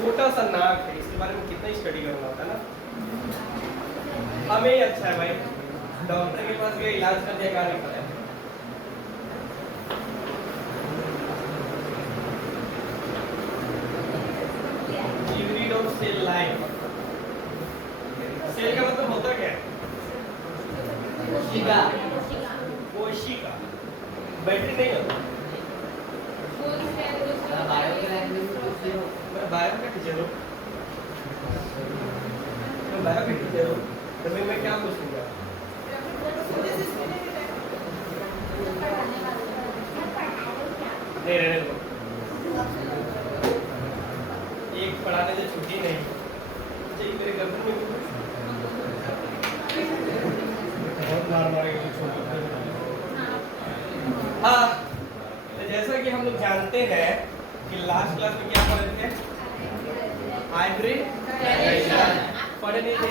छोटा सा नाक है, इसके बारे में कितना ही स्टडी करना होता है ना। हमें ही अच्छा है भाई, डॉक्टर के पास गए, इलाज कर दिया, कहाँ निकला है। Unit of cell line, cell का मतलब होता क्या है? कोशिका, कोशिका, बैटरी नहीं होता। मैं बायो का टीचर हूँ, मैं बायो का टीचर हूँ, तो मैं क्या पूछूंगा? नहीं रहने दो, एक पढ़ाने से छुट्टी नहीं चाहिए मेरे घर में, बहुत मार मारेगा। हाँ, तो जैसा कि हम लोग जानते हैं कि लास्ट क्लास में क्या पढ़े थे? हाइब्रिड पढ़े नहीं थे?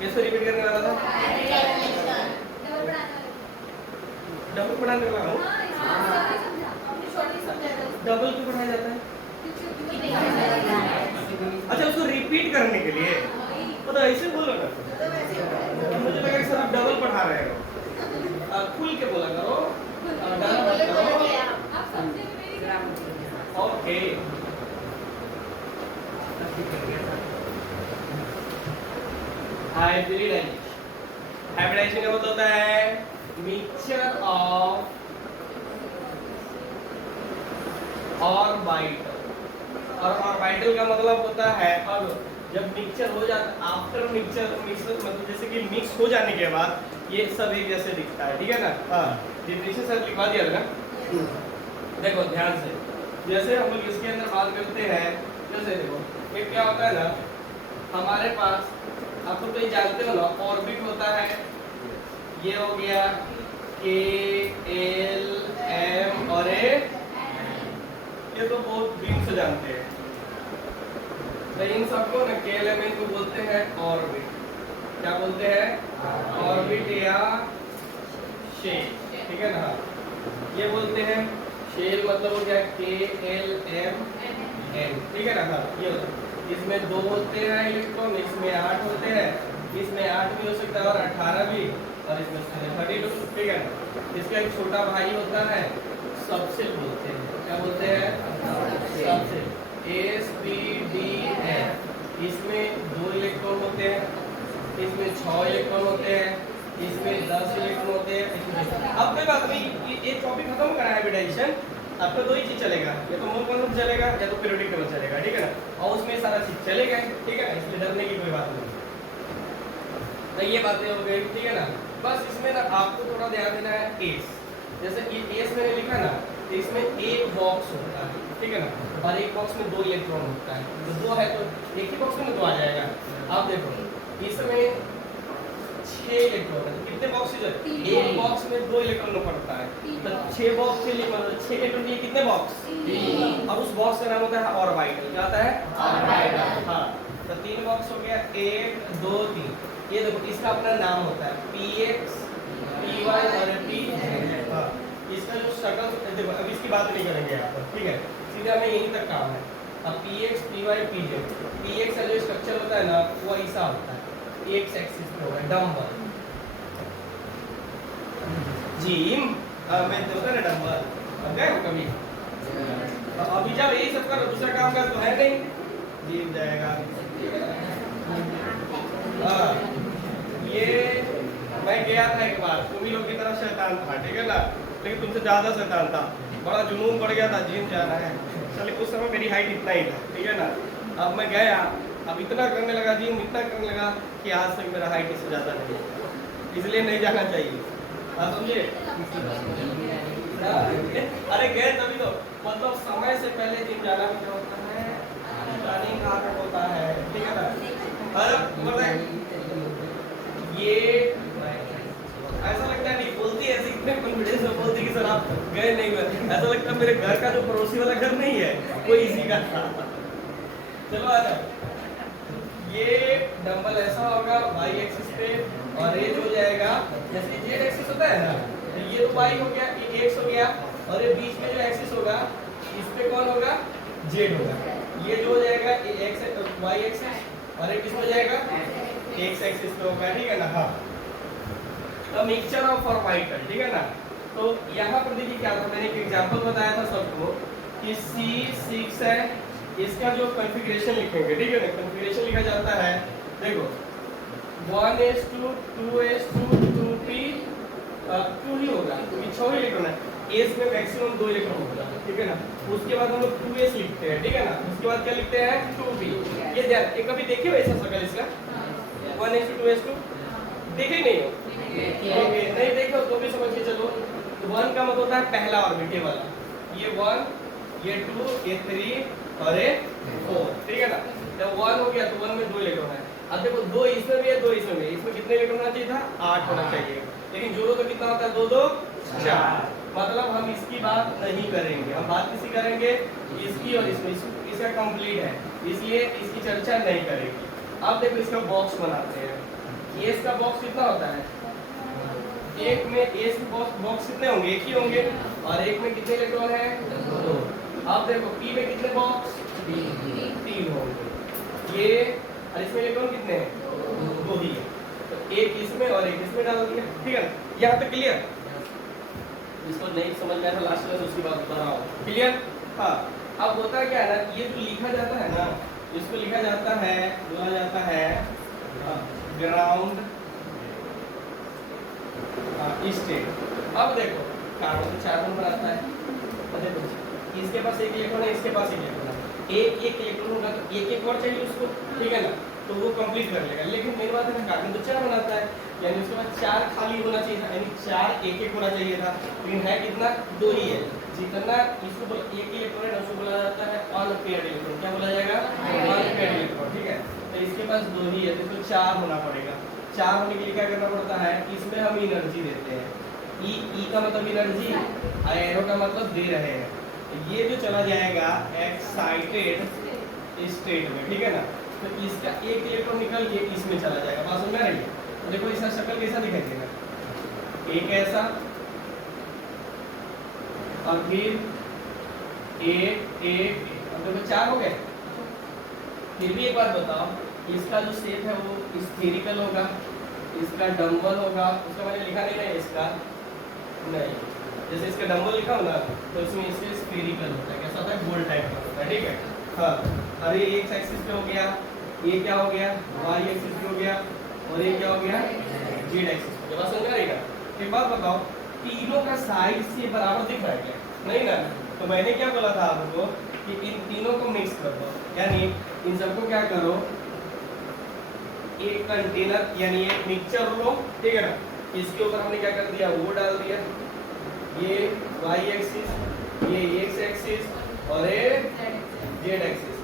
कैसे रिपीट करने वाला था? डबल पढ़ाने वाला हूँ। डबल क्यों पढ़ाया जाता है? अच्छा, उसको रिपीट करने के लिए। तो ऐसे बोलो ना, मुझे लगा कि सर आप डबल पढ़ा रहे हो। खुल के बोला करो, ओके। हाइब्रिडाइजेशन का मतलब होता है मिक्सचर ऑफ ऑर्बिटल, और ऑर्बिटल का मतलब होता है अब जब मिक्सचर हो जाता, आफ्टर मिक्सचर मतलब जैसे कि मिक्स हो जाने के बाद ये सब एक जैसे दिखता है, ठीक है ना। हाँ, डिफिनेशन सर लिखवा दिया ना। देखो ध्यान से, जैसे हम लोग इसके अंदर बात करते हैं, जैसे देखो ये क्या होता है ना, हमारे पास आपको तो ये जानते हो ना, ऑर्बिट होता है, ये हो गया के एल एम और ए, ये तो बहुत दिन से जानते हैं। तो इन सबको ना के एल एम को बोलते हैं ऑर्बिट। क्या बोलते हैं? ऑर्बिट या शेल, ठीक है ना। ये बोलते हैं शेल, मतलब हो गया के एल एम एन, ठीक है ना। हाँ, ये होता है, इसमें 2 होते हैं इलेक्ट्रॉन, इसमें 8 होते हैं, इसमें 8 भी हो सकता है और 18 भी, और इसमें 32, ठीक है ना। इसका एक छोटा भाई होता है, सबसेल बोलते हैं। क्या बोलते हैं? Subshell, S P D N. इसमें 2 इलेक्ट्रॉन होते हैं, इसमें 6 इलेक्ट्रॉन होते हैं, इसमें 10 इलेक्ट्रॉन होते हैं। अब कोई बात नहीं, ये टॉपिक खत्म करा है हाइब्रिडाइजेशन, आपका 2 ही चीज चलेगा, या तो मोल कॉन्सेप्ट चलेगा या तो पीरियोडिक टेबल चलेगा, ठीक है ना। और उसमें सारा चीज चलेगा, ठीक है ना, इसलिए डरने की कोई बात नहीं। तो ये बातें हो गई, ठीक है ना। बस इसमें ना आपको थोड़ा ध्यान देना है एस, जैसे ये एस मैंने लिखा ना, तो इसमें एक बॉक्स होता है, ठीक है ना, और एक बॉक्स में 2 इलेक्ट्रॉन होता है, तो 2 है तो एक ही बॉक्स में 2 आ जाएगा। आप देखो इसमें 6 इलेक्ट्रॉन है, कितने बॉक्स है? एक बॉक्स में 2 इलेक्ट्रॉन पड़ता है, तो 6 बॉक्स के लिए मतलब 6 इलेक्ट्रॉन के लिए कितने बॉक्स? 3। और उस बॉक्स का नाम होता है ऑर्बिटल। क्या होता है? ऑर्बिटल। हाँ, तो 3 बॉक्स हो गया, 1 2 3। ये देखो इसका अपना नाम होता है px py और pz। हाँ, इसका जो शक्ल देखो, अब इसकी बात नहीं करेंगे यहाँ पर, ठीक है, सीधा हमें यहीं तक काम है। अब px py pz, px का जो स्ट्रक्चर होता है ना, वो ऐसा होता है, एक्स एक्सिस पे होगा डंबल, जिम में होता है ना डंबल, अब गए हो कभी? अभी जब यही सब कर, दूसरा काम कर तो है नहीं, जिम जाएगा। हाँ, ये मैं गया था एक बार, तुम ही लोग की तरफ शैतान था, ठीक है ना, लेकिन तुमसे ज्यादा शैतान था, बड़ा जुनून पड़ गया था, जिम जाना है। चलिए उस समय मेरी हाइट इतना ही था, ठीक है ना। अब मैं गया, अब इतना करने लगा जिम, इतना करने लगा कि आज तक मेरा हाइट इससे ज़्यादा नहीं है, इसलिए नहीं जाना चाहिए। आप समझे? अरे गए तभी तो, मतलब समय से पहले जिम जाना भी क्या होता है, प्लानिंग आर्ट होता है, ठीक है ना। अरे मतलब ये ऐसा लगता है नहीं बोलती ऐसे, इतने कॉन्फिडेंस में बोलती कि सर आप गए नहीं हुए, ऐसा लगता है मेरे घर का जो पड़ोसी वाला घर नहीं है, कोई इसी का था। चलो आ जाओ, ये डंबल ऐसा होगा वाई एक्सिस पे, और ये हो जाएगा जैसे जेड एक्सिस होता है ना, तो ये तो वाई हो गया, ये एक्स हो गया, और ये बीच में जो एक्सिस होगा इस पे कौन होगा? जेड होगा। ये जो हो जाएगा एक्स वाई एक्सिस और एक किस पे जाएगा एक्स एक्सिस पे होगा, ठीक है ना। हाँ, the mixture of for vital, ठीक है ना। तो यहाँ पर देखिए क्या था, मैंने एक एग्जांपल बताया था सबको कि C6 है, इसका जो कॉन्फ़िगरेशन लिखेंगे, ठीक है ना। कॉन्फ़िगरेशन लिखा जाता है, देखो 1s2 2s2 2p 2 ही होगा क्योंकि 6 इलेक्ट्रॉन है, एस में मैक्सिमम 2 इलेक्ट्रॉन होगा, ठीक है ना। उसके बाद हम लोग 2s लिखते हैं, ठीक है ना। उसके बाद क्या लिखते हैं 2p। ये ध्यान, ये कभी देखे हो ऐसा शक्ल इसका 1s2 2s2 देखे नहीं हो? ओके, नहीं देखो तो भी समझ के चलो। तो 1 का मतलब होता है पहला ऑर्बिट, ये वाला, ये 1 ये 2 ये 3 और ये 4, ठीक है ना। जब 1 हो गया तो 1 में 2 इलेक्ट्रॉन है। अब देखो 2 इसमें भी है 2 इसमें भी है, इसमें कितने इलेक्ट्रॉन होना चाहिए था 8 होना चाहिए, लेकिन जोड़ो तो कितना होता है 2 2 4। मतलब हम इसकी बात नहीं करेंगे, हम बात किसी करेंगे इसकी और इसमें, इसका कंप्लीट है इसलिए इसकी चर्चा नहीं करेंगे। अब देखो इसका बॉक्स बनाते हैं। एस का बॉक्स कितना होता है, एक में एस के बॉक्स कितने होंगे, एक ही होंगे, और एक में कितने इलेक्ट्रॉन है 2। अब देखो पी में कितने बॉक्स 3 होंगे, ये और इसमें इलेक्ट्रॉन कितने हैं 2 ही है, तो एक इसमें और एक इसमें डाल दिया, ठीक है। यहाँ तक क्लियर? इसको नहीं समझ में आया था लास्ट में, उसकी बात बताओ, क्लियर? हाँ, अब होता क्या है ना, ये जो लिखा जाता है ना, इसको लिखा जाता है, बोला जाता है ग्राउंड स्टेट। अब देखो कार्बन तो 4 नंबर आता है, और देखो इसके पास एक इलेक्ट्रॉन है, इसके पास एक इलेक्ट्रॉन है, एक एक इलेक्ट्रॉन होगा तो एक एक और चाहिए उसको, ठीक है ना, तो वो कंप्लीट कर लेगा। लेकिन मेरी बात है ना, कार्बन तो 4 बनाता है, यानी उसके बाद 4 खाली होना चाहिए था, यानी 4 एक एक होना चाहिए था, लेकिन है कितना 2 ही है। जितना इसको एक इलेक्ट्रॉन है उसको बोला जाता है अनपेयर्ड इलेक्ट्रॉन। क्या बोला जाएगा? अनपेयर्ड इलेक्ट्रॉन, ठीक है। तो इसके पास 2 ही है तो इसको 4 होना पड़ेगा। 4 होने के लिए क्या करना पड़ता है, इसमें हम एनर्जी देते हैं, ई का मतलब एनर्जी, एरो का मतलब दे रहे हैं। ये जो चला जाएगा एक्साइटेड स्टेट में, ठीक है ना, तो इसका एक इलेक्ट्रॉन निकल के इसमें चला जाएगा। बात समझ में आ रही है? तो देखो इसका शक्ल कैसा दिखाई देगा, एक ऐसा और फिर एक अब देखो 4 हो गए। फिर भी एक बात बताओ, इसका जो शेप है वो स्फेरिकल होगा, इसका डंबल होगा, उसका मैंने लिखा नहीं है इसका, नहीं, जैसे इसका डंबल लिखा हो ना तो इसमें इसके स्फेरिकल होता है, कैसा होता है गोल टाइप का होता है, ठीक है। हाँ, अरे एक्स एक्सिस पे हो गया, ये क्या हो गया वाई एक्सिस पे हो गया, और ये क्या हो गया जेड एक्सिस पे। बात समझ आएगा? एक बात बताओ, तीनों का साइज से बराबर दिख रहा है क्या? नहीं ना। तो मैंने क्या बोला था आपको कि इन तीनों को मिक्स कर दो, यानी इन सबको क्या करो, एक कंटेनर यानी एक मिक्सचर लो, ठीक है ना। इसके ऊपर हमने क्या कर दिया, वो डाल दिया, ये वाई एक्सिस, ये एक्स एक्सिस और ये जेड एक्सिस।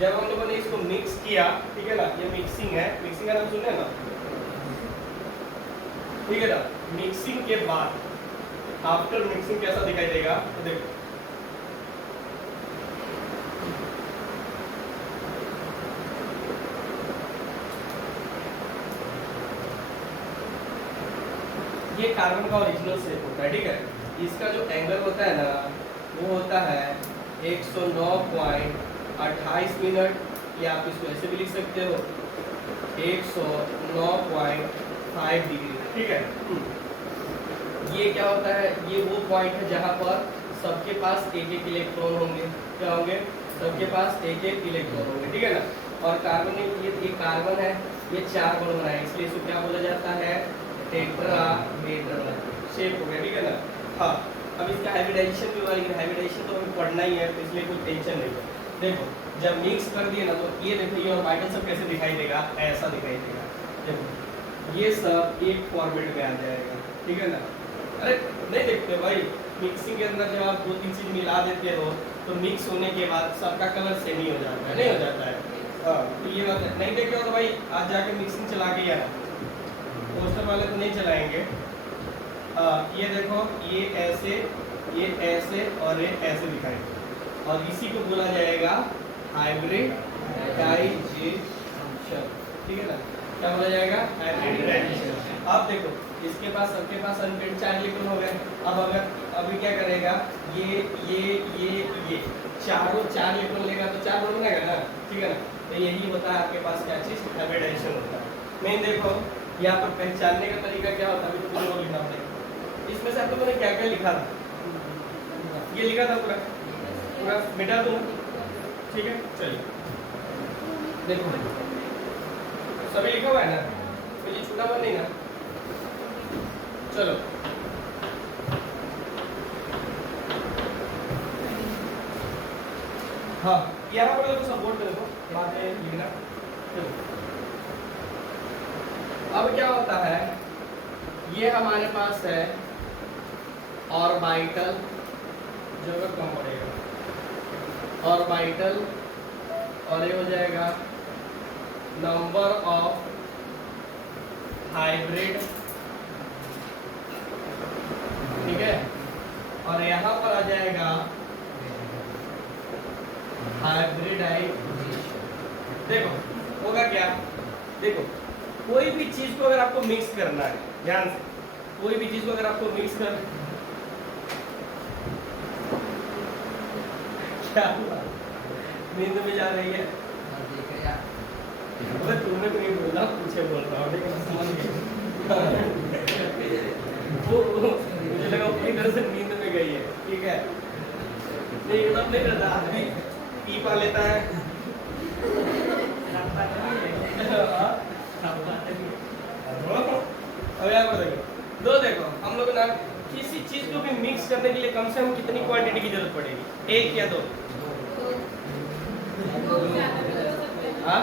जब हम लोगों ने इसको मिक्स किया, ठीक है ना, ये मिक्सिंग है, मिक्सिंग का नाम सुने ना, ठीक है ना। मिक्सिंग के बाद आफ्टर मिक्सिंग कैसा दिखाई देगा, तो देखो ये कार्बन का ओरिजिनल शेप होता है, ठीक है। इसका जो एंगल होता है ना वो होता है 109.28 मिनट, या आप इसको ऐसे भी लिख सकते हो 109.5 डिग्री, ठीक है। ये क्या होता है, ये वो पॉइंट है जहाँ पर सबके पास एक एक इलेक्ट्रॉन होंगे, क्या होंगे, सबके पास एक एक इलेक्ट्रॉन होंगे, ठीक है ना। और कार्बन ये कार्बन है, ये 4 बॉन्ड बनाए, इसलिए इसको क्या बोला जाता है, टेट्राहेड्रल शेप हो गया, ठीक है ना। हाँ, अब इसका हाइब्रिडाइजेशन भी हुआ, लेकिन हाइब्रिडाइजेशन तो हमें पढ़ना ही है, तो इसलिए कोई टेंशन नहीं है। देखो जब मिक्स कर दिए ना, तो ये देखो ये ऑर्बिटल सब कैसे दिखाई देगा, ऐसा दिखाई देगा। देखो ये सब एक फॉर्मेट में आ जाएगा, ठीक है ना। अरे नहीं देखते भाई, मिक्सिंग के अंदर जब आप 2-3 चीज मिला देते हो तो मिक्स होने के बाद सबका कलर सेम ही हो जाता है, नहीं हो जाता है। हाँ, तो ये बात नहीं देखे हो तो भाई आज जाके मिक्सिंग चला के यार, पोस्टर वाले तो नहीं चलाएंगे। ये देखो ये ऐसे और ये ऐसे दिखाई, और इसी को बोला जाएगा हाइब्रिडाइजेशन, ठीक है ना। क्या बोला जाएगा, हाइब्रिडाइजेशन। अब देखो इसके पास सबके पास अनपेड 4 इलेक्ट्रॉन हो गए। अब अगर अभी क्या करेगा, ये चारों 4 इलेक्ट्रॉन लेगा तो 4 बॉन्ड बनेगा ना, ठीक है ना। तो यही होता है आपके पास क्या चीज, हाइब्रिडाइजेशन होता है। मेन देखो यहाँ पर पहचानने का तरीका क्या होता है, अभी तो कुछ और लिखना पड़ेगा। इसमें से आप लोगों ने क्या क्या लिखा था, ये लिखा था पूरा पूरा मिटा दूँ, ठीक है। चलिए देखो सभी लिखा हुआ है ना, तो ये छूटा हुआ नहीं ना। चलो हाँ यहाँ पर देखो सपोर्ट पे देखो बातें लिखना। चलो अब क्या होता है, ये हमारे पास है ऑर्बिटल, जगह कम पड़ेगा ऑर्बिटल, और ये हो जाएगा नंबर ऑफ हाइब्रिड, ठीक है। और यहाँ पर आ जाएगा हाइब्रिडाइजेशन। देखो होगा क्या, देखो कोई भी चीज को अगर आपको मिक्स करना है, ध्यान से, कोई भी चीज को अगर आपको मिक्स कर, क्या हुआ, नींद में जा रही है, तुमने तो नहीं बोला, पूछे बोल रहा हूँ, मुझे लगा पूरी तरह से नींद में गई है, ठीक है। नहीं मतलब नहीं करता, आदमी पी पा लेता है, अब यहाँ पर देखो, दो देखो हम लोग ना किसी चीज को भी मिक्स करने के लिए कम से कम कितनी क्वांटिटी की जरूरत पड़ेगी, 1 या 2? हाँ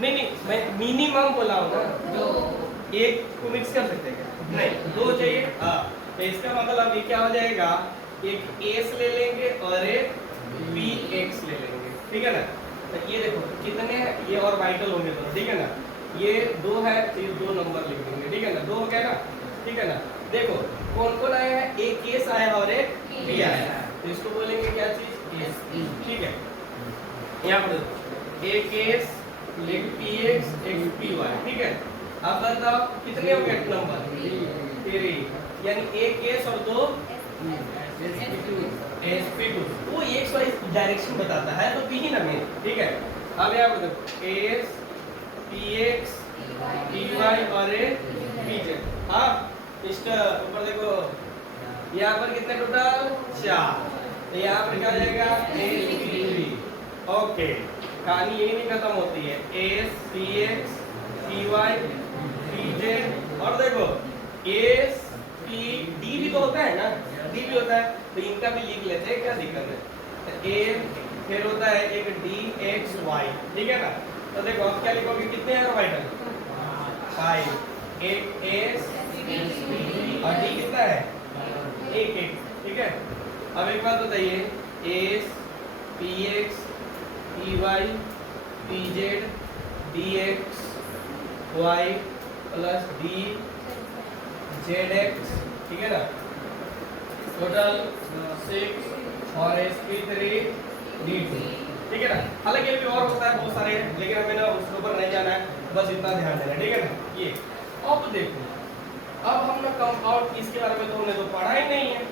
नहीं नहीं, मैं मिनिमम बोला हूँ ना, 1 को मिक्स कर सकते हैं क्या? नहीं, 2 चाहिए। हाँ तो इसका मतलब ये क्या हो जाएगा, एक एस ले लेंगे और एक पी एक्स ले लेंगे, ठीक है ना। तो ये देखो कितने हैं, ये ऑर्बिटल होंगे दोनों, ठीक है ना। ये 2 है तो ये 2 नंबर लिख देंगे, ठीक है ना, 2 हो गया ना, ठीक है ना। देखो कौन कौन आया है, एक एस आया और एक पी आया है, तो इसको बोलेंगे क्या चीज, एस, ठीक है। यहाँ पर एक एस, एक पी एक्स, एक पी वाई, ठीक है। अब बताओ कितने हो गए नंबर, 3, यानी एक एस और 2 sp2, वो एक्स वाई डायरेक्शन बताता है तो पी ही ना मेन, ठीक है। अब यहाँ पर देखो S, P X, P Y और ए पी जेड। हाँ इसका ऊपर देखो यहाँ पर कितने टोटल, 4, तो यहाँ पर क्या हो जाएगा, sp3। ओके, कहानी यही नहीं खत्म होती है, S, P X, P Y, P Z, और देखो एस, पी, डी भी तो होता है ना, डी भी होता है, तो इनका भी लिख लेते हैं, क्या दिक्कत है। तो ए फिर होता है एक डी एक्स वाई, ठीक है ना। तो देखो अब क्या लिखोगे, कितने हैं ऑर्बिटल, 5, एक एस और डी कितना है, 1, ठीक है। अब एक बात बताइए, S, P X, P Y, P Z, D X Y plus D Z X, ठीक है ना, टोटल 6 और sp3 d2, ठीक है ना। हालांकि भी और होता है बहुत सारे, लेकिन हमें ना उसके ऊपर नहीं जाना है, बस इतना ध्यान देना है, ठीक है ना। ये अब देखो, अब हम ना कंपाउंड इसके बारे में तो हमने तो पढ़ा ही नहीं है,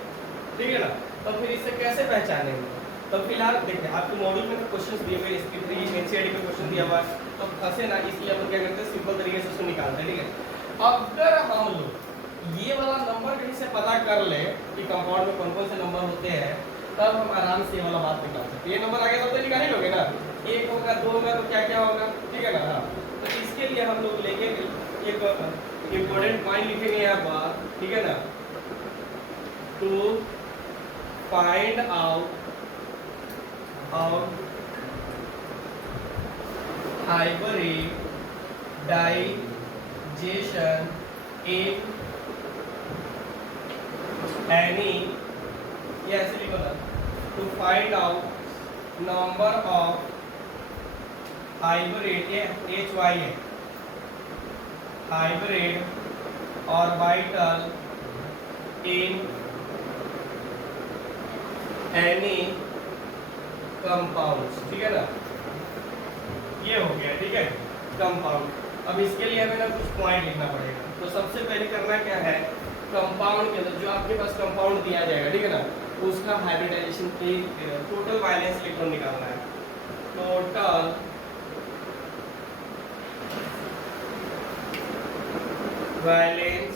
ठीक है ना। तो फिर इसे कैसे पहचानेंगे, तो फिलहाल देखिए आपके मॉड्यूल में क्वेश्चंस दिए हुए, sp3 एनसीईआरटी में क्वेश्चन दिया हुआ है, तो फंसे ना, इसलिए अपन क्या करते हैं, सिंपल तरीके से उसको निकालते हैं, ठीक है। अगर हम लोग ये वाला नंबर कहीं से पता कर ले कि कंपाउंड में कौन कौन से नंबर होते हैं, तब हम आराम से ये वाला बात निकाल सकते हैं। ये नंबर आगे तब तो निकाल ही लोगे ना, 1 होगा, 2 होगा, तो क्या क्या होगा, ठीक है ना। हाँ तो इसके लिए हम लोग लेके एक इम्पोर्टेंट पॉइंट लिखेंगे यहाँ पर, ठीक है ना, to find out hybridization in any, ये ऐसे लिखो ना, to find out number of hybrid, ये HY है, hybrid orbital in any compounds, ठीक है ना, ये हो गया, ठीक है, कंपाउंड। अब इसके लिए हमें ना कुछ पॉइंट लिखना पड़ेगा। तो सबसे पहले करना क्या है, कंपाउंड के अंदर जो आपके पास कंपाउंड दिया जाएगा, ठीक है ना, उसका हाइब्रिडाइजेशन की टोटल वैलेंस इलेक्ट्रॉन निकालना है। Total valence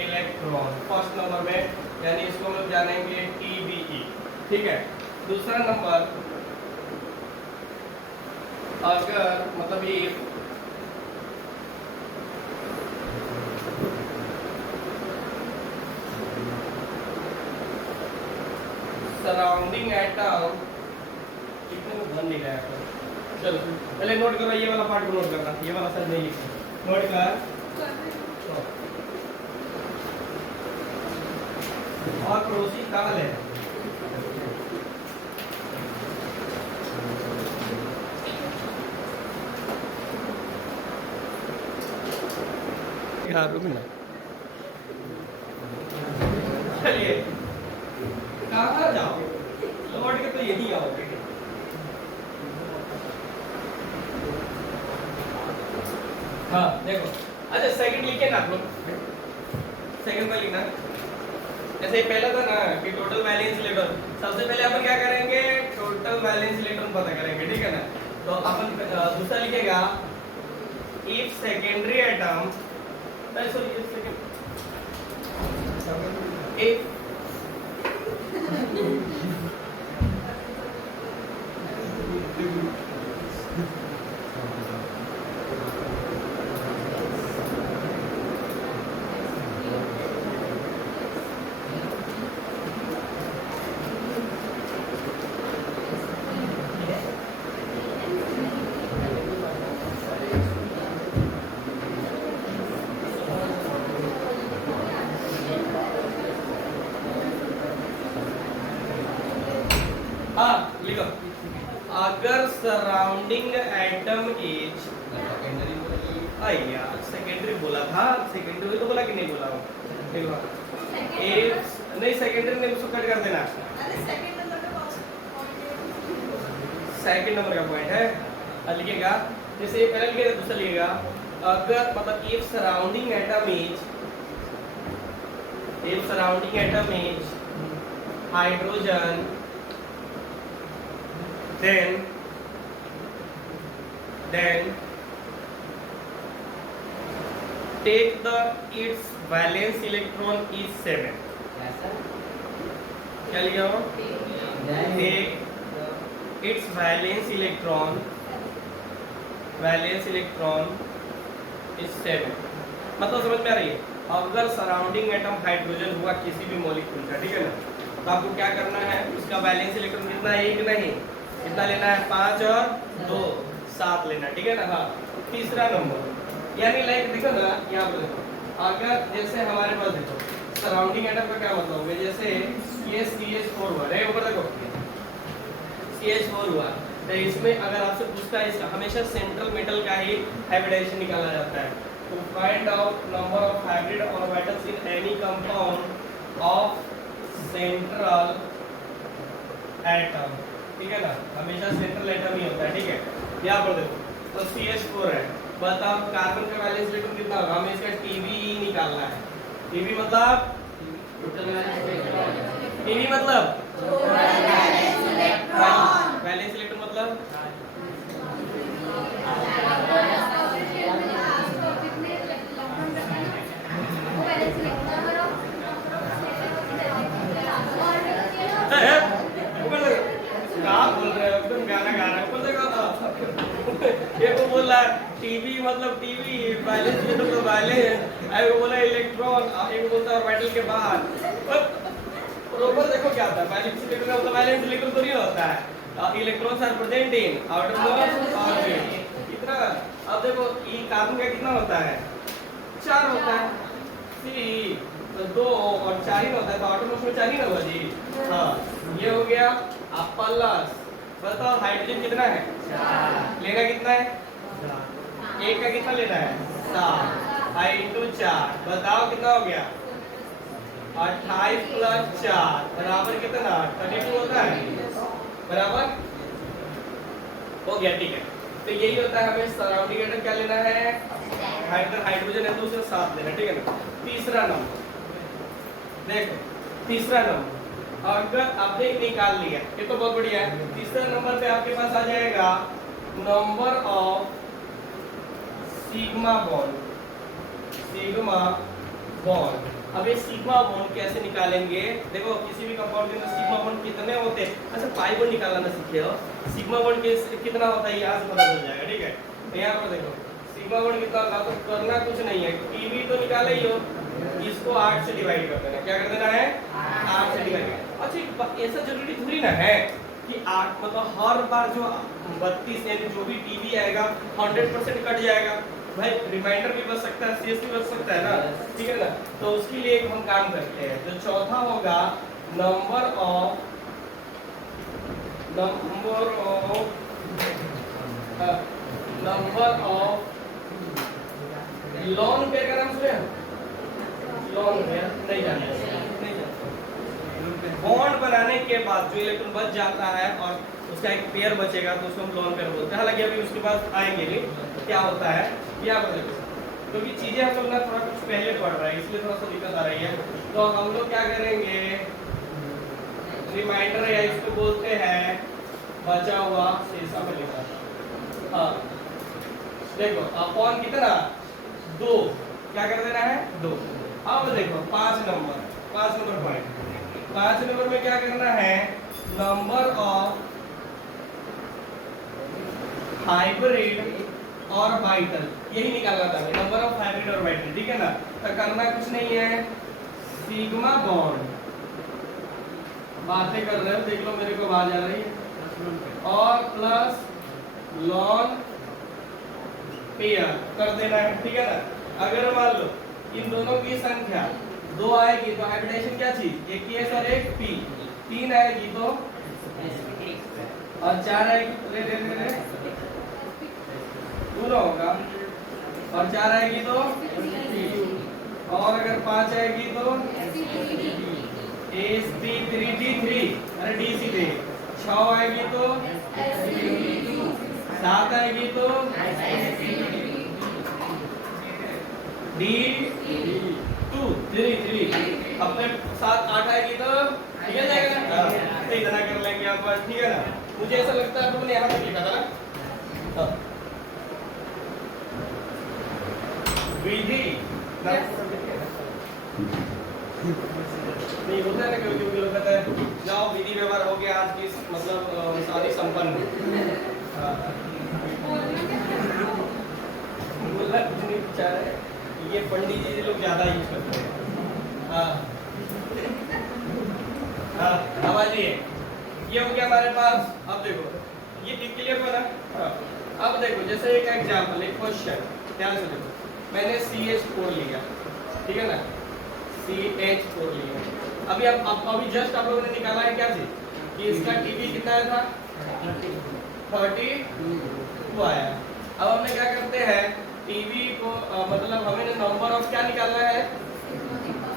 electron first number में, यानी इसको हम लोग जानेंगे TBE, ठीक है। दूसरा नंबर, अगर मतलब ये सराउंडिंग एटम, कितने को ध्यान नहीं रहा है। चलो पहले नोट करो, ये वाला पार्ट को नोट करना, ये वाला सर नहीं लिखना, नोट कर। और पड़ोसी कहाँ है? यार रुक ना, चलिए कहाँ जाओ, लौट के तो यही आओगे। हाँ देखो, अच्छा सेकंड लिखे ना आप लोग, सेकंड में लिखना। जैसे पहला था ना कि टोटल वैलेंस इलेक्ट्रॉन, सबसे पहले अपन क्या करेंगे, टोटल वैलेंस इलेक्ट्रॉन पता करेंगे, ठीक है ना। तो अपन दूसरा लिखेगा इफ सेकेंडरी एटम, इफ लिखो, अगर सराउंडिंग एटम इज, यार सेकेंडरी बोला था, सेकेंडरी तो बोला कि नहीं बोला हूँ, देखो नहीं सेकेंडरी नहीं, उसको कट कर देना। सेकंड नंबर का पॉइंट है, लिखिएगा जैसे पहले लिखिएगा, दूसरा लिखिएगा अगर मतलब if surrounding atom is hydrogen then take the its valence electron is 7, क्या लिखा हो, take its valence electron is 7, मतलब समझ में आ रही है। अगर सराउंडिंग एटम हाइड्रोजन हुआ किसी भी मॉलिक्यूल का, ठीक है ना, तो आपको क्या करना है, उसका वैलेंस इलेक्ट्रॉन कितना है, एक नहीं, कितना लेना है, 5 और 2 7 लेना, ठीक है ना। हाँ तीसरा नंबर, यानी लाइक देखो ना यहाँ पर देखो, अगर जैसे हमारे पास देखो सराउंडिंग एटम का क्या मतलब होगा, जैसे ये CH4 हुआ है, ऊपर देखो CH4 हुआ, तो इसमें अगर आपसे पूछता है, इसका हमेशा सेंट्रल मेटल का ही हाइब्रिडाइजेशन निकाला जाता है। तो find out number of hybrid orbitals in any compound of central atom, ठीक है ना, हमेशा सेंट्रल एटम ही होता है, ठीक है। यहाँ पर देखो तो CH4 है, बताओ कार्बन का वैलेंस इलेक्ट्रॉन कितना होगा, हमें इसका TBE निकालना है। TB मतलब वैलेंस इलेक्ट्रॉन मतलब टीवी मतलब टीवी, वैलेंस इलेक्ट्रॉन तो वैलेंस, एक बोला इलेक्ट्रॉन, एक बोलता है ऑर्बिटल के बाहर। बरोबर देखो क्या होता है, वैलेंस इलेक्ट्रॉन मतलब वैलेंस इलेक्ट्रॉन तो नहीं होता है, electrons are present in outermost orbit, कितना। अब देखो ई कार्बन का कितना होता है, 4 होता है, सी तो 2 और 4 ही होता है, तो आउटरमोस्ट में 4 ही ना होगा जी। हाँ ये हो गया। अब प्लस बताओ हाइड्रोजन कितना है, 4 लेना कितना है, एक का कितना लेना है, 7 5 × 4, बताओ कितना हो गया, 28 + 4 बराबर कितना, 32 होता है, बराबर हो गया, ठीक है। तो यही होता है, हमें सराउंडिंग एटम क्या लेना है, हाइड्रोजन है तो उसे साथ लेना, ठीक है ना। तीसरा नंबर देखो, तीसरा नंबर अगर आपने निकाल लिया ये तो बहुत बढ़िया है। तीसरा नंबर पे आपके पास आ जाएगा number of sigma bond, sigma bond. अब ये सिग्मा बॉन्ड कैसे निकालेंगे, देखो किसी भी कंपाउंड के अंदर सिग्मा बॉन्ड कितने होते हैं, अच्छा पाई बॉन्ड निकालना ना सीखे हो, सिग्मा बॉन्ड कितना होता है यहाँ से पता चल जाएगा, ठीक है। तो यहाँ पर देखो सिग्मा बॉन्ड कितना होगा, तो करना कुछ नहीं है, टीवी तो निकाले ही हो, इसको 8 से डिवाइड कर देना, क्या कर देना है 8 से डिवाइड। अच्छा ऐसा जरूरी थोड़ी ना है कि 8 मतलब हर बार जो 32 यानी जो भी टीवी आएगा 100% कट जाएगा, भाई रिमाइंडर भी बच सकता है, सीएस भी बच सकता है ना, ठीक है ना। तो उसके लिए एक हम काम करते हैं, जो चौथा होगा नंबर ऑफ लॉन पेयर का नाम सुने, लॉन पेयर नहीं जानते, बॉन्ड बनाने के बाद जो इलेक्ट्रॉन बच जाता है और उसका एक पेयर बचेगा तो उसको हम लोन पेयर बोलते हैं। हालांकि अभी उसके बाद आएंगे भी तो क्या होता है यहाँ पर देखो, क्योंकि चीजें हम लोग ना थोड़ा कुछ पहले पढ़ रहे हैं इसलिए थोड़ा सा दिक्कत आ रही है। तो हम लोग क्या करेंगे, रिमाइंडर या इसको बोलते हैं बचा हुआ शेषा मिलेगा। हाँ देखो अपॉन कितना 2, क्या कर देना है 2। अब देखो 5 नंबर पॉइंट, 5 नंबर में क्या करना है, नंबर ऑफ हाइब्रिड और वाइटल, यही निकालना था हमें, नंबर ऑफ हाइब्रिड और वाइटल, ठीक है ना। तो करना कुछ नहीं है, सिग्मा बॉन्ड, बातें कर रहे हो देख लो मेरे को आवाज आ रही है, और प्लस लॉन पेयर कर देना है, ठीक है ना। अगर मान लो इन दोनों की संख्या 2 आएगी तो हाइब्रिडेशन क्या चीज, एक एस और एक पी, 3 आएगी तो और 4 आएगी रे पूरा होगा, और 4 आएगी तो और अगर 5 आएगी तो sp3d3, अरे dc3, 6 आएगी तो 7 आएगी तो d2 3 अपने 7 8 आएगी तो ठीक है जाएगा ना, तो इतना कर लेंगे आप बस, ठीक है ना। मुझे ऐसा लगता है तुमने यहाँ तक लिखा था ना विधि नहीं होता है ना, क्योंकि लोग कहते हैं जाओ विधि व्यवहार हो गया आज की मतलब शादी संपन्न, ये पंडित जी लोग ज्यादा यूज करते हैं। आवाज ये हो गया हमारे पास। अब देखो ये क्लियर हुआ ना। अब देखो जैसे एक एग्जांपल, एक क्वेश्चन ध्यान से देखो, मैंने CH4 लिया, ठीक है ना, CH4 लिया। अभी अभी जस्ट आप लोगों ने निकाला है क्या चीज कि इसका TB कितना आया था 32 आया। अब हमने क्या करते हैं TB को मतलब हमें नंबर ऑफ क्या निकालना है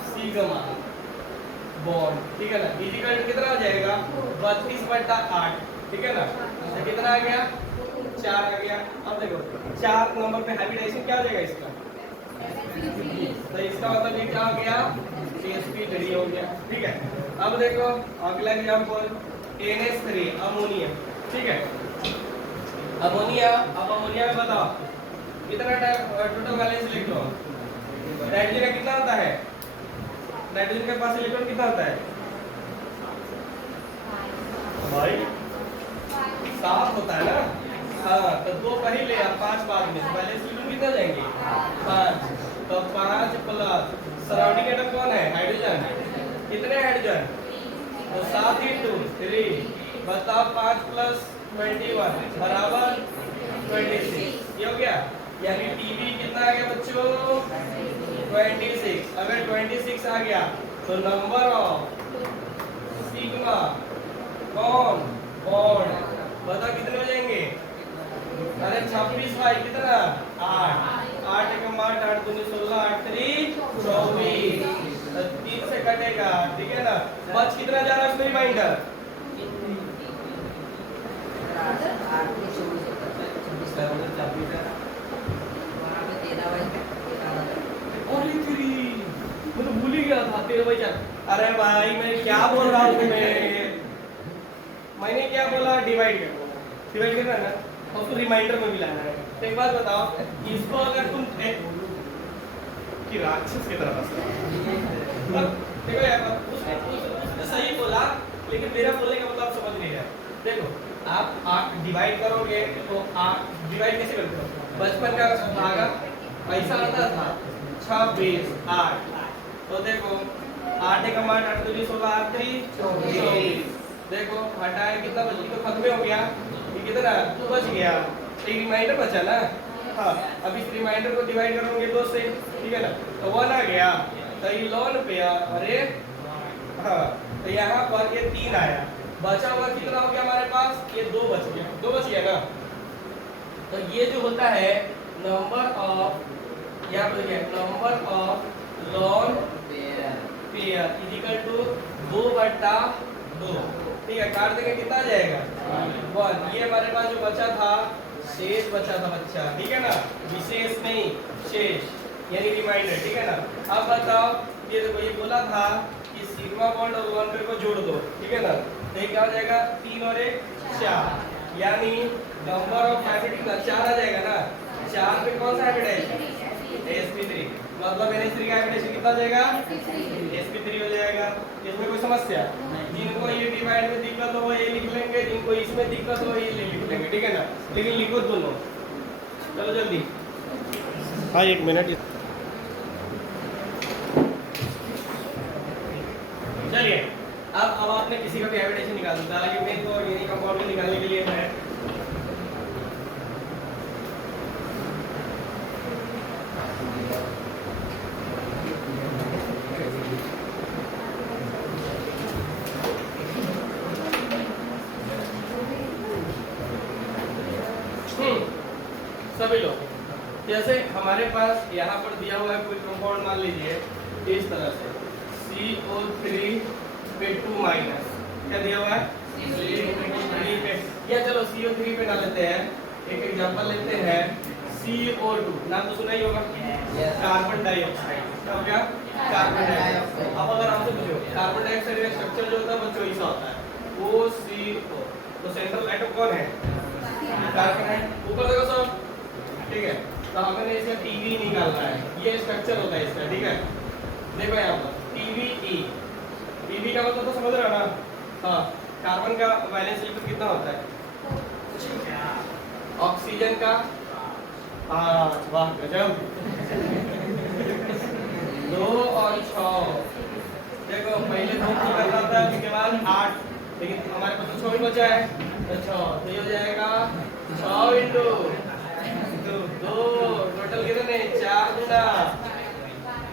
सिग्मा बॉन्ड, ठीक है ना, इक्वल कितना आ जाएगा 32/8, ठीक है ना, तो कितना आ गया 4 आ गया। अब देखो 4 नंबर पे हाइब्रिडाइजेशन क्या हो जाएगा इसका, तो इसका मतलब ये क्या हो गया sp3 हो गया, ठीक है। अब देखो अगला एग्जांपल NH3 अमोनिया, ठीक है, अमोनिया। अब अमोनिया में बताओ कितना टोटल वैलेंस इलेक्ट्रॉन, नाइट्रोजन का कितना होता है, नाइट्रोजन के पास इलेक्ट्रॉन कितना होता है भाई 7 होता है ना। हाँ तो 2 पहले और 5 बाद में, वैलेंस इलेक्ट्रॉन कितना जाएंगे 5, तो 5 प्लस सराउंडिंग एटम कौन है हाइड्रोजन, कितने हाइड्रोजन तो 7 × 3, बताओ 5 + 21 बराबर 26, ये हो गया। यानी TB कितना आ गया बच्चों 26। अगर 26 आ गया तो नंबर ऑफ सिग्मा कौन बॉन्ड बताओ कितने हो जाएंगे, अरे 26 भाई कितना 8, 8 × 8 8 दूनी 16, 8 3 24, 3 से कटेगा, ठीक है ना। बच कितना जा रहा है उसमें रिमाइंडर फिर वही चल। अरे भाई मैं क्या बोल रहा हूँ तुम्हें, मैंने क्या बोला, डिवाइड करो, डिवाइड करना है ना, और उसको रिमाइंडर में भी लाना है। तो एक बात बताओ, इसको अगर तुम कि राक्षस की तरह देखो यार, उसने सही बोला, लेकिन मेरा बोलने का मतलब समझ नहीं है। देखो आप डिवाइड करोगे तो आप डिवाइड कैसे करते हो, बचपन का भागा पैसा आता था 26 8, तो देखो 8 का मान 8 दूनी 16 8 24, देखो हटाए कितना बच गया, तो खत्म हो गया, ये कितना तो बच गया, एक रिमाइंडर बचा ना। हाँ, अब इस रिमाइंडर को डिवाइड करोगे 2 से, ठीक है ना, तो 1 आ गया, तो ये लॉन पे अरे हाँ, तो यहाँ पर ये 3 आया, बचा हुआ कितना हो गया हमारे पास, ये 2 बच गया, 2 बच गया ना। तो ये जो होता है नंबर ऑफ, यहाँ पर क्या number of lone pair is equal to 2/2, ठीक है, काट देंगे कितना आ जाएगा 1। ये हमारे पास जो बचा था, शेष बचा था बच्चा, ठीक है ना, विशेष नहीं शेष यानी रिमाइंडर, ठीक है ना। अब बताओ, ये देखो ये बोला था कि सिग्मा बॉन्ड और लॉन पेयर को जोड़ दो, ठीक है ना, तो ये क्या हो जाएगा 3 और 1 4, यानी नंबर ऑफ हाइब्रिड कितना 4 आ जाएगा ना। 4 पे कौन सा हाइब्रिड है, sp3, मतलब NH3 का हाइब्रिडेशन कितना आ जाएगा, sp3 हो जाएगा। इसमें कोई समस्या, जिनको ये डिवाइड में दिक्कत हो ये लिख लेंगे, जिनको इसमें दिक्कत हो ये लिख लेंगे, ठीक है ना, लेकिन लिखो दोनों। चलो जल्दी, हाँ 1 मिनट, चलिए अब आपने किसी का भी हाइब्रिडेशन निकाल दिया, ये मेरे को ये कंपाउंड को निकालने के लिए है। सभी लोग, जैसे हमारे पास यहाँ पर दिया हुआ है कोई कंपाउंड, मान लीजिए इस तरह से CO3 पे 2 माइनस, क्या दिया हुआ है CO3 पे, या चलो CO3 पे ना लेते हैं, एक एग्जांपल लेते हैं CO2, नाम तो सुना ही होगा, कार्बन डाइऑक्साइड, क्या हो गया कार्बन डाइऑक्साइड। अब अगर आपसे पूछो कार्बन डाइऑक्साइड का स्ट्रक्चर जो होता है बच्चों ऐसा होता है OCO, तो सेंट्रल एटम कौन है, कार्बन है, ऊपर देखो सब, ठीक है, तो हमें इसका TB निकालना है, ये स्ट्रक्चर होता है इसका, ठीक है, देखो यहाँ पर TBE, TB का मतलब तो समझ रहे हो ना, हाँ, कार्बन का वैलेंस इलेक्ट्रॉन कितना होता है, ऑक्सीजन का 5, वाह गजब 2 और 6, देखो पहले 2 की करना था, उसके बाद 8, लेकिन हमारे पास तो 6 ही बचा है, तो 6, तो ये हो जाएगा 6 इंटू 2, टोटल कितने 4 गुना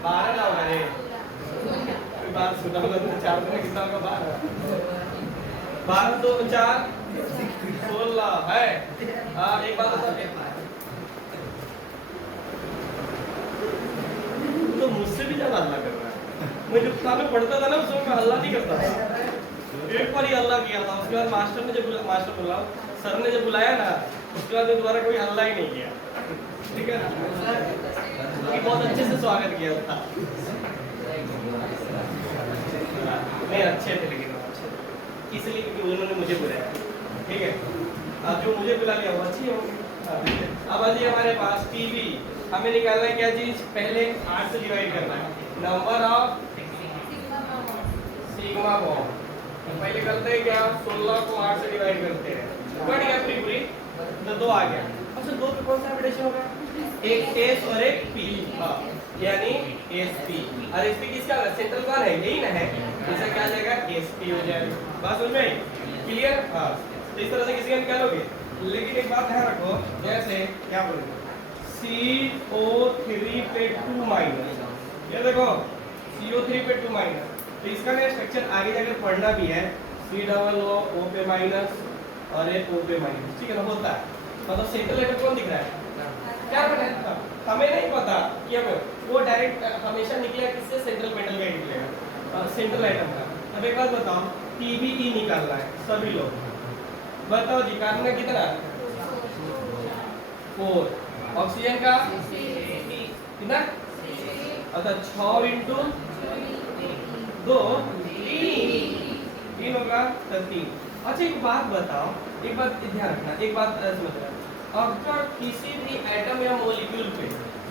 12 ना होगा रे, कोई बात सुना होगा तो 4 गुना कितना होगा 12, 12 2 4 16 है। हाँ एक बात बता, तो मुझसे भी ज्यादा हल्ला कर रहा है, मैं जब किताब में पढ़ता था ना उस समय मैं हल्ला नहीं करता था, एक बार ही हल्ला किया था, उसके बाद मास्टर ने जब मास्टर बोला सर ने जब बुलाया ना, उसके बाद दोबारा कोई हल्ला ही नहीं किया, ठीक है ना, बहुत अच्छे से स्वागत किया था, नहीं अच्छे थे, लेकिन इसलिए क्योंकि उन्होंने मुझे बुलाया, ठीक है, अब जो मुझे बुला लिया वो अच्छी होगी। अब अभी हमारे पास TB, हमें निकालना है क्या चीज, पहले 8 से डिवाइड करना है, नंबर ऑफ सिग्मा बॉन्ड, पहले करते हैं क्या 16 को 8 से डिवाइड करते हैं, बढ़ गया पूरी, तो 2 आ गया। अच्छा 2 पे कौन सा हाइब्रिडेशन होगा, एक S और एक P, हाँ यानी SP, और SP किसका सेंट्रल कौन है, यही ना है, इसका क्या आ जाएगा SP हो जाएगा, बात समझ में आई, क्लियर। हाँ तो इस तरह से किसी का निकालोगे, लेकिन एक बात ध्यान रखो, जैसे क्या बोलोगे CO3 पे 2 माइनस, ये देखो CO3 पे 2 माइनस, तो इसका ना स्ट्रक्चर आगे जाकर पढ़ना भी है, C O पे माइनस और एक O पे माइनस, ठीक है ना, होता है, मतलब सेंट्रल एटम कौन दिख रहा है, कार्बन है, हमें नहीं पता कि अब वो डायरेक्ट हमेशा निकलेगा किससे, सेंट्रल मेटल का ही निकलेगा, सेंट्रल एटम का। अब एक बात बताओ, TBE निकालना है सभी लोग, बताओ जी, कार्बन का कितना 4, ऑक्सीजन का कितना, अच्छा 6 इंटू 2 3 होगा तो 3। अच्छा एक बात बताओ, एक बात ध्यान रखना, एक बात समझ रहा, अगर किसी भी एटम या मॉलिक्यूल पे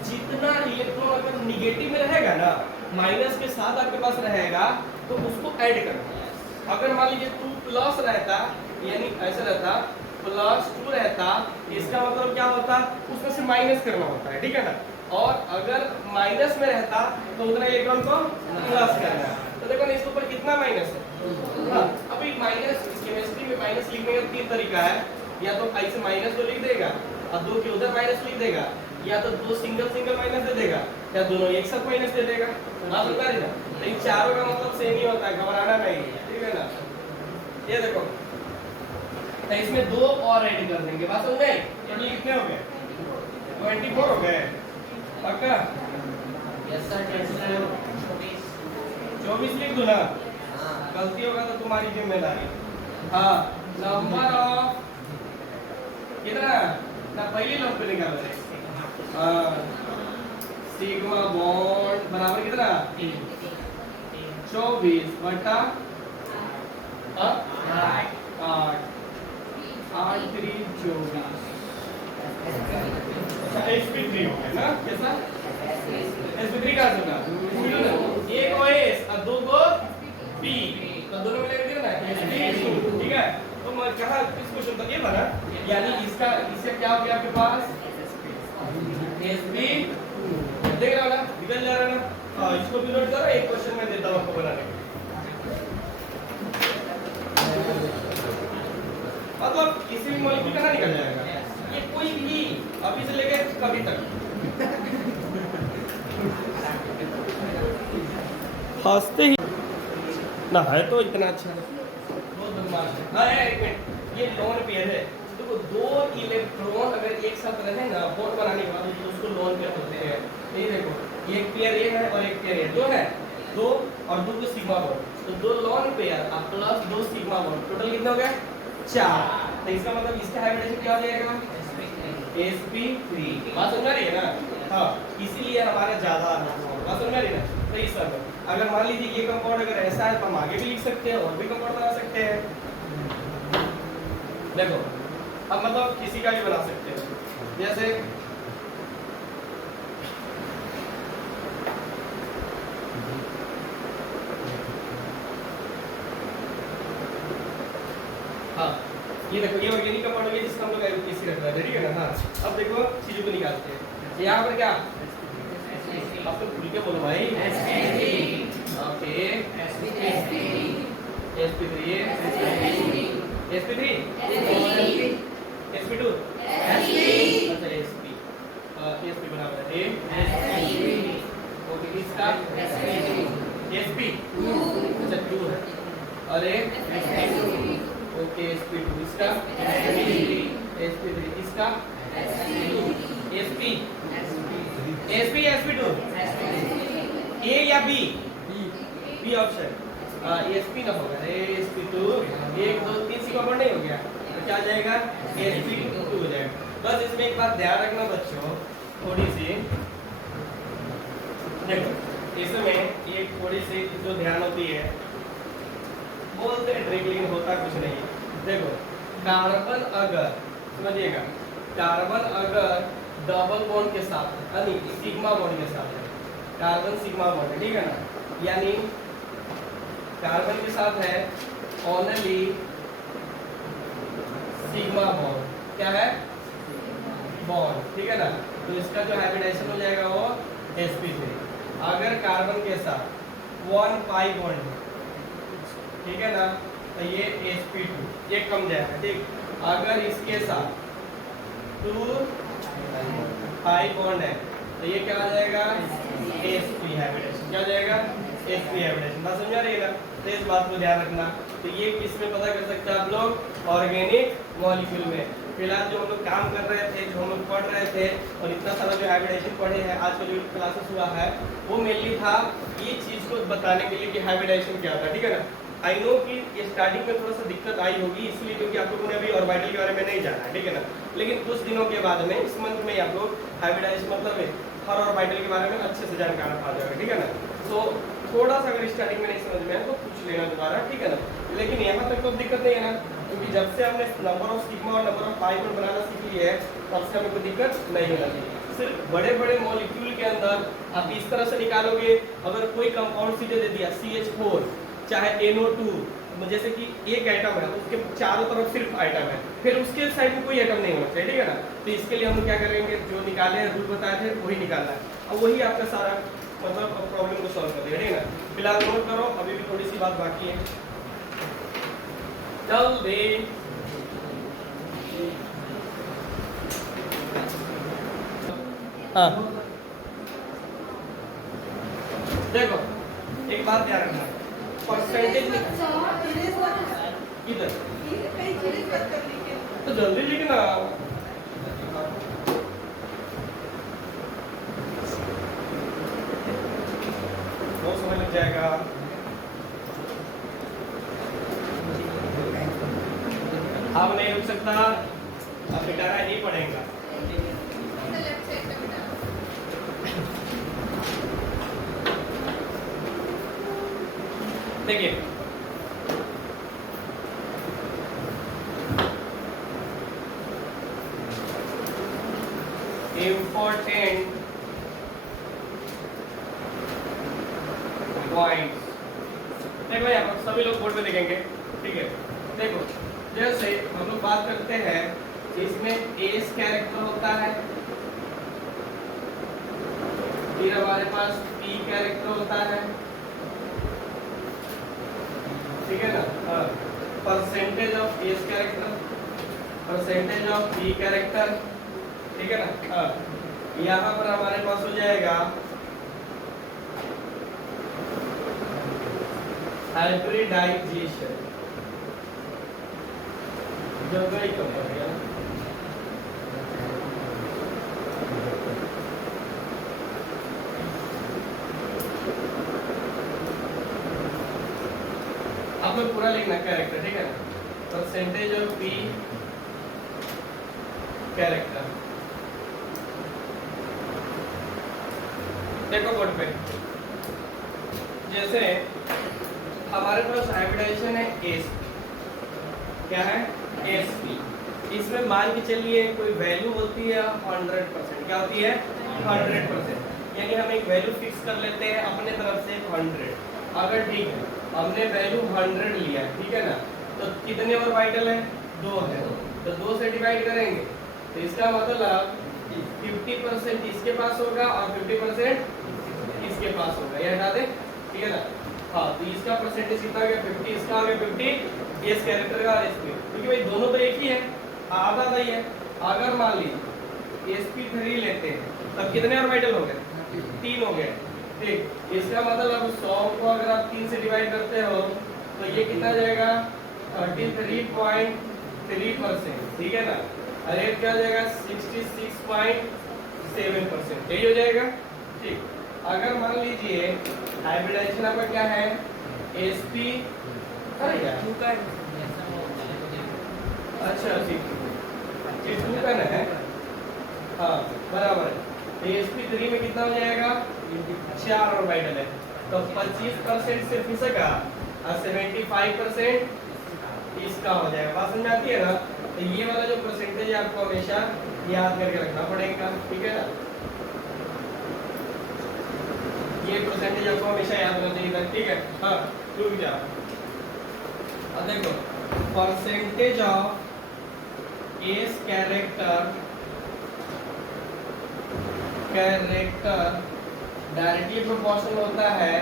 जितना इलेक्ट्रॉन अगर निगेटिव में रहेगा ना, माइनस के साथ आपके पास रहेगा, तो उसको ऐड करना। अगर मान लीजिए 2 प्लस रहता, यानी ऐसा रहता +2 रहता, इसका मतलब क्या होता, उसमें से माइनस करना होता है, ठीक है ना। और अगर माइनस में रहता तो उतना इलेक्ट्रॉन को प्लस करना है। तो देखो ना इसके ऊपर कितना माइनस है। हाँ, अभी माइनस केमिस्ट्री में माइनस लिखने का 3 तरीका है, या तो ऐसे माइनस को लिख देगा और 2 के उधर माइनस लिख देगा, या तो 2 सिंगल माइनस दे देगा, या दोनों एक साथ माइनस दे देगा। बात समझ रही ना। तो इन चारों का मतलब सेम ही होता है, घबराना नहीं है, ठीक है ना। ये देखो तो इसमें 2 और ऐड कर देंगे, बात समझ में। टोटल कितने हो गए? 24 हो गए, पक्का? Yes sir. 24 लिख दूं ना? गलती होगा तो तुम्हारी जिम्मेदारी। हाँ, नंबर ऑफ कितना ना, पहली लंब पे निकाल रहे। सिग्मा बॉन्ड बराबर कितना? 24 बटा 8 8 3 24। sp3 हो गया ना, कैसा sp3 का सुना, एक को s और 2 को p, तो दोनों मिलाकर कितना है sp2, ठीक है। तो मैं कहा किस क्वेश्चन तक ये बना, यानी इसका इससे क्या हो गया आपके पास sp, देख रहा हो ना, निकल जा रहा है ना। हाँ, इसको भी नोट करो, एक क्वेश्चन में देता हूं आपको बनाने के लिए। मतलब किसी भी मॉलिक्यूल कहाँ निकल जाएगा, ये कोई भी अभी से लेके कभी तक। हंसते ही ना है तो इतना अच्छा है, बहुत बदमाश है। हाँ एक मिनट, ये लोन पेयर है, देखो 2 इलेक्ट्रॉन अगर एक साथ रहे ना बॉन्ड बनाने के बाद, तो उसको लोन पेयर बोलते हैं। ये देखो एक पेयर ये है और एक पेयर ये, 2 है, 2 और 2 को सिग्मा बॉन्ड, तो 2 लोन पेयर और प्लस 2 सिग्मा बॉन्ड, टोटल कितना हो गया 4। तो इसका मतलब इसका हाइब्रिडेशन क्या हो जाएगा sp3। बात समझ रही है ना। हाँ, इसीलिए हमारा ज्यादा बात समझ रही है ना। तो इस तरह अगर मान लीजिए ये कंपाउंड अगर ऐसा है तो हम आगे भी लिख सकते हैं और भी कंपाउंड बना सकते हैं। देखो अब मतलब किसी का भी बना सकते हैं, जैसे हाँ, ये देखो ये ऑर्गेनिक कंपाउंड हो गया जिसका हम लोग एलपीसी रख रहे हैं, ठीक है ना। हाँ, अब देखो चीजों को निकालते हैं। यहाँ पर क्या आप तो खुल के बोलो भाई, ओके sp3 sp2 अच्छा sp बराबर है ओके, इसका sp अच्छा 2 है, अरे ओके sp2 इसका sp3 इसका sp sp2 a या b, b ऑप्शन sp ना होगा, sp2 1 2 3 सिग्मा बॉन्ड नहीं हो गया तो क्या आ जाएगा sp2 हो जाएगा। बस इसमें एक बात ध्यान रखना बच्चों, थोड़ी सी देखो इसमें एक थोड़ी सी जो ध्यान होती है, बोलते हैं ट्रिक लेकिन होता कुछ नहीं है। देखो कार्बन अगर समझिएगा, कार्बन अगर डबल बॉन्ड के साथ है, यानी सिग्मा बॉन्ड के साथ है, कार्बन सिग्मा बॉन्ड है, ठीक है ना, यानी कार्बन के साथ है ओनली सिग्मा बॉन्ड, क्या है बॉन्ड, ठीक है ना। तो इसका जो हाइब्रिडाइजेशन हो जाएगा वो sp3। अगर कार्बन के साथ 1 पाई बॉन्ड है, ठीक है ना, तो ये sp2 ये कम जाएगा, ठीक। अगर इसके साथ 2 पाई बॉन्ड है तो ये क्या आ जाएगा sp हाइब्रिडेशन, क्या आ जाएगा sp हाइब्रिडेशन। बात समझ रही है ना। तो इस बात को ध्यान रखना। तो ये किस में पता कर सकते हैं आप लोग, ऑर्गेनिक मॉलिक्यूल में। फिलहाल जो हम लोग काम कर रहे थे, जो हम लोग पढ़ रहे थे और इतना सारा जो हाइब्रिडेशन पढ़े हैं, आज का जो क्लासेस हुआ है वो मेनली था ये चीज़ को बताने के लिए कि हाइब्रिडेशन क्या होता है, ठीक है ना। आई नो कि ये स्टार्टिंग में थोड़ा सा दिक्कत आई होगी, इसलिए क्योंकि आप लोगों ने अभी ऑर्बिटल के बारे में नहीं जाना है, ठीक है ना। लेकिन कुछ दिनों के बाद में इस मंथ में आप लोग हाइब्रिडाइजेशन मतलब हर ऑर्बिटल के बारे में अच्छे से जानकार पा जाएगा, ठीक है ना। तो थोड़ा सा अगर स्टार्टिंग में नहीं समझ में आए तो पूछ लेना दोबारा, ठीक है ना। लेकिन यहाँ तक तो दिक्कत नहीं है ना, क्योंकि जब से हमने नंबर ऑफ सिग्मा और नंबर ऑफ पाई पर बनाना सीख लिया है तब से हमें कोई दिक्कत नहीं होना चाहिए। सिर्फ बड़े बड़े मॉलिक्यूल के अंदर आप इस तरह से निकालोगे, अगर कोई कंपाउंड सीधे दे दिया CH4 चाहे NO2, जैसे कि एक आइटम है उसके चारों तरफ सिर्फ आइटम है, फिर उसके साइड में कोई आइटम नहीं होना चाहिए, ठीक है ना। तो इसके लिए हम क्या करेंगे, जो निकाले हैं रूल बताए थे वही निकालना है, और वही आपका सारा मतलब प्रॉब्लम को सॉल्व कर देगा, ठीक है ना। फिलहाल नोट करो, अभी भी थोड़ी सी बात बाकी है। जल्दी हाँ देखो, एक बात ध्यान रखना, परसेंटेज किधर तो जल्दी लिखना, वो समझ लग जाएगा। अब नहीं रुक सकता, अब मिटाना ही पड़ेगा। देखिए इम्पोर्टेंट पॉइंट देखो, यहाँ पर सभी लोग बोर्ड पे देखेंगे, ठीक है। देखो जैसे हम लोग बात करते हैं, इसमें एस कैरेक्टर होता है, फिर हमारे पास पी कैरेक्टर होता है, ठीक है ना। Percentage of S character, percentage of P character, ठीक है ना। यहाँ पर हमारे पास हो जाएगा हाइब्रिडाइजेशन, जगह ही कम हो गया। आपको पूरा लिखना कैरेक्टर, ठीक है ना। परसेंटेज ऑफ पी कैरेक्टर, देखो बोर्ड पे, जैसे हमारे पास हाइब्रिडाइजेशन है एस, क्या है एसपी, इसमें मान के चलिए कोई वैल्यू होती है 100%, क्या होती है 100%, यानी हम एक वैल्यू फिक्स कर लेते हैं अपने तरफ से 100। अगर ठीक है हमने वैल्यू 100 लिया है, ठीक है ना, तो कितने ऑर्बिटल है 2 है, तो 2 से डिवाइड करेंगे तो इसका मतलब 50% इसके पास होगा और 50% इसके पास होगा, ये हटा दे, ठीक है ना। हाँ तो इसका परसेंटेज कितना हो गया 50, इसका हो गया 50 एस कैरेक्टर का और एसपी, क्योंकि भाई दोनों तो एक ही है, आधा आधा ही है। अगर मान लीजिए sp3 लेते हैं तब कितने ऑर्बिटल हो गए 3 हो गए, ठीक। इसका मतलब 100 को अगर आप 3 से डिवाइड करते हो तो ये कितना जाएगा 33.3%, ठीक है ना। और ये क्या हो जाएगा 66.7%, यही हो जाएगा, ठीक। अगर मान लीजिए हाइब्रिडाइजेशन आपका क्या है sp, अरे यार 2 का है, अच्छा ठीक है 2 का है, हाँ बराबर है। तो sp3 में कितना हो जाएगा 4 ऑर्बिटल है, तो 25% सिर्फ इसका और 75% इसका हो जाएगा। बात समझ आती है ना। तो ये वाला जो परसेंटेज है आपको हमेशा याद करके रखना पड़ेगा, ठीक है ना। ये परसेंटेज आपको हमेशा याद होना चाहिए, ठीक है। हाँ रुक जा, अब देखो percentage of S character directly proportional होता है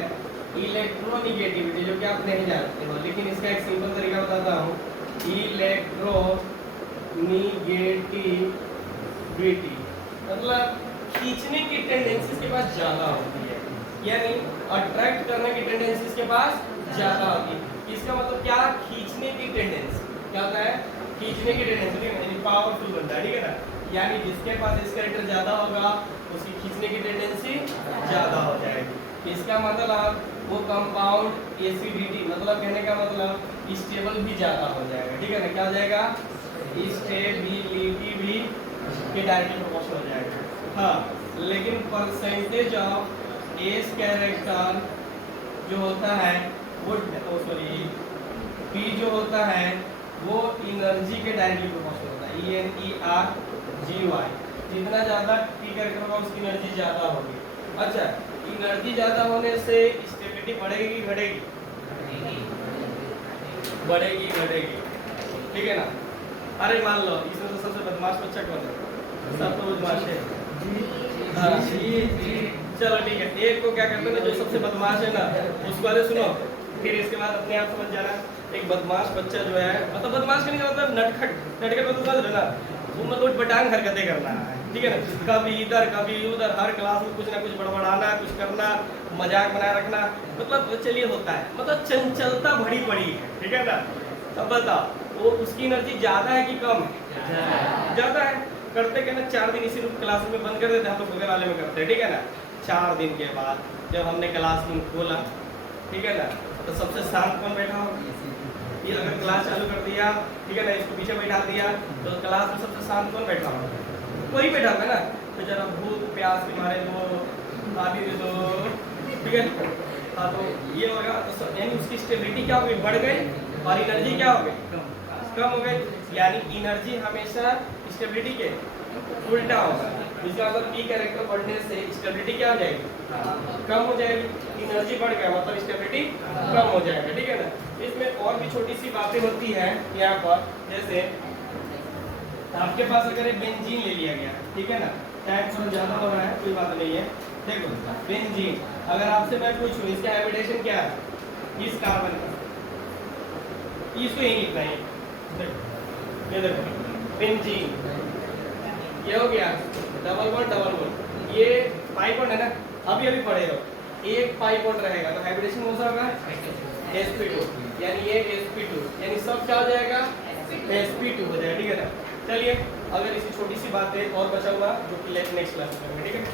इलेक्ट्रोनिगेटिविटी, जो कि आप नहीं जानते हो, लेकिन इसका एक सिंपल तरीका बताता हूँ, इलेक्ट्रोनिगेटिविटी मतलब खींचने की टेंडेंसी इसके पास ज्यादा होती है, यानी अट्रैक्ट करने की टेंडेंसी इसके पास ज्यादा होती है। इसका मतलब क्या, खींचने की टेंडेंसी क्या होता है, खींचने की टेंडेंसी, यानी पावरफुल बनता है, ठीक है ना। यानी जिसके पास इस कैरेक्टर ज्यादा होगा उसकी खींचने की टेंडेंसी ज्यादा हो जाएगी। इसका मतलब वो कंपाउंड एसिडिटी, मतलब कहने का मतलब स्टेबल भी ज्यादा हो जाएगा, ठीक है ना। क्या हो जाएगा, स्टेबिलिटी भी के डायरेक्टली प्रोपोर्शनल हो जाएगा। हाँ लेकिन परसेंटेज ऑफ एस कैरेक्टर जो होता है वो सॉरी P जो होता है वो एनर्जी के डायरेक्टली प्रोपोर्शनल होता है, ENERGY। जितना ज़्यादा P कैरेक्टर होगा उसकी एनर्जी ज़्यादा होगी। अच्छा, एनर्जी ज़्यादा होने से स्टेबिलिटी बढ़ेगी कि घटेगी? बढ़ेगी घटेगी, ठीक है ना। अरे मान लो इसमें तो सबसे बदमाश बच्चा कौन है? सब तो बदमाश है। हाँ, चलो ठीक है, एक को क्या करते हैं ना, जो सबसे बदमाश है ना उसको वाले सुनो, फिर इसके बाद अपने आप समझ जाना। एक बदमाश बच्चा जो है, मतलब बदमाश करने का मतलब नटखट मतलब समझ रहे ना, वो मतलब उटपटांग हरकतें करना है, ठीक है ना। कभी इधर कभी उधर, हर क्लास में कुछ ना कुछ बड़बड़ाना, कुछ करना, मजाक बनाए रखना, मतलब चलिए होता है, मतलब चंचलता भरी पड़ी है, ठीक है ना। अब बताओ वो उसकी एनर्जी ज़्यादा है कि कम है? ज़्यादा है। करते क्या ना, 4 दिन इसी क्लासरूम में बंद कर देते हैं, हम तो बगल वाले में करते हैं, ठीक है ना। 4 दिन के बाद जब हमने क्लासरूम खोला, ठीक है ना, तो सबसे शांत कौन बैठा होगा? ये अगर क्लास चालू कर दिया, ठीक है ना, इसको पीछे बैठा दिया, तो क्लास में सबसे शांत कौन बैठा होगा? वही बैठा होगा ना। तो जरा भूख प्यास के मारे दो, आदि दे दो, ठीक है। हाँ, तो ये होगा, तो यानी उसकी स्टेबिलिटी क्या हो गई? बढ़ गई, और एनर्जी क्या हो गई? कम हो गई। यानी एनर्जी हमेशा स्टेबिलिटी के उल्टा होगा। इसका मतलब P कैरेक्टर बढ़ने से स्टेबिलिटी क्या हो जाएगी? कम हो जाएगी। एनर्जी बढ़ गया मतलब स्टेबिलिटी कम हो जाएगा, ठीक है ना। इसमें और भी छोटी सी बातें होती हैं यहाँ पर, जैसे आपके पास अगर एक बेंजीन ले लिया गया, ठीक है ना, टाइम थोड़ा ज़्यादा हो रहा है, कोई बात नहीं है। देखो बेंजीन, अगर आपसे मैं पूछूं इसका हाइब्रिडेशन क्या है, इस कार्बन का, इसको यही लिखना है। देखो ये देखो बेंजीन, ये हो गया डबल बॉन्ड, ये पाई बॉन्ड है ना, अभी पढ़े हो, एक पाई बॉन्ड रहेगा तो हाइब्रिडेशन कौन सा होगा? sp2, यानी ये sp2, यानी सब क्या हो जाएगा? sp2 हो जाएगा, ठीक है ना। चलिए अगर इसी छोटी सी बातें और बचा हुआ जो कि नेक्स्ट क्लास में करेंगे, ठीक है।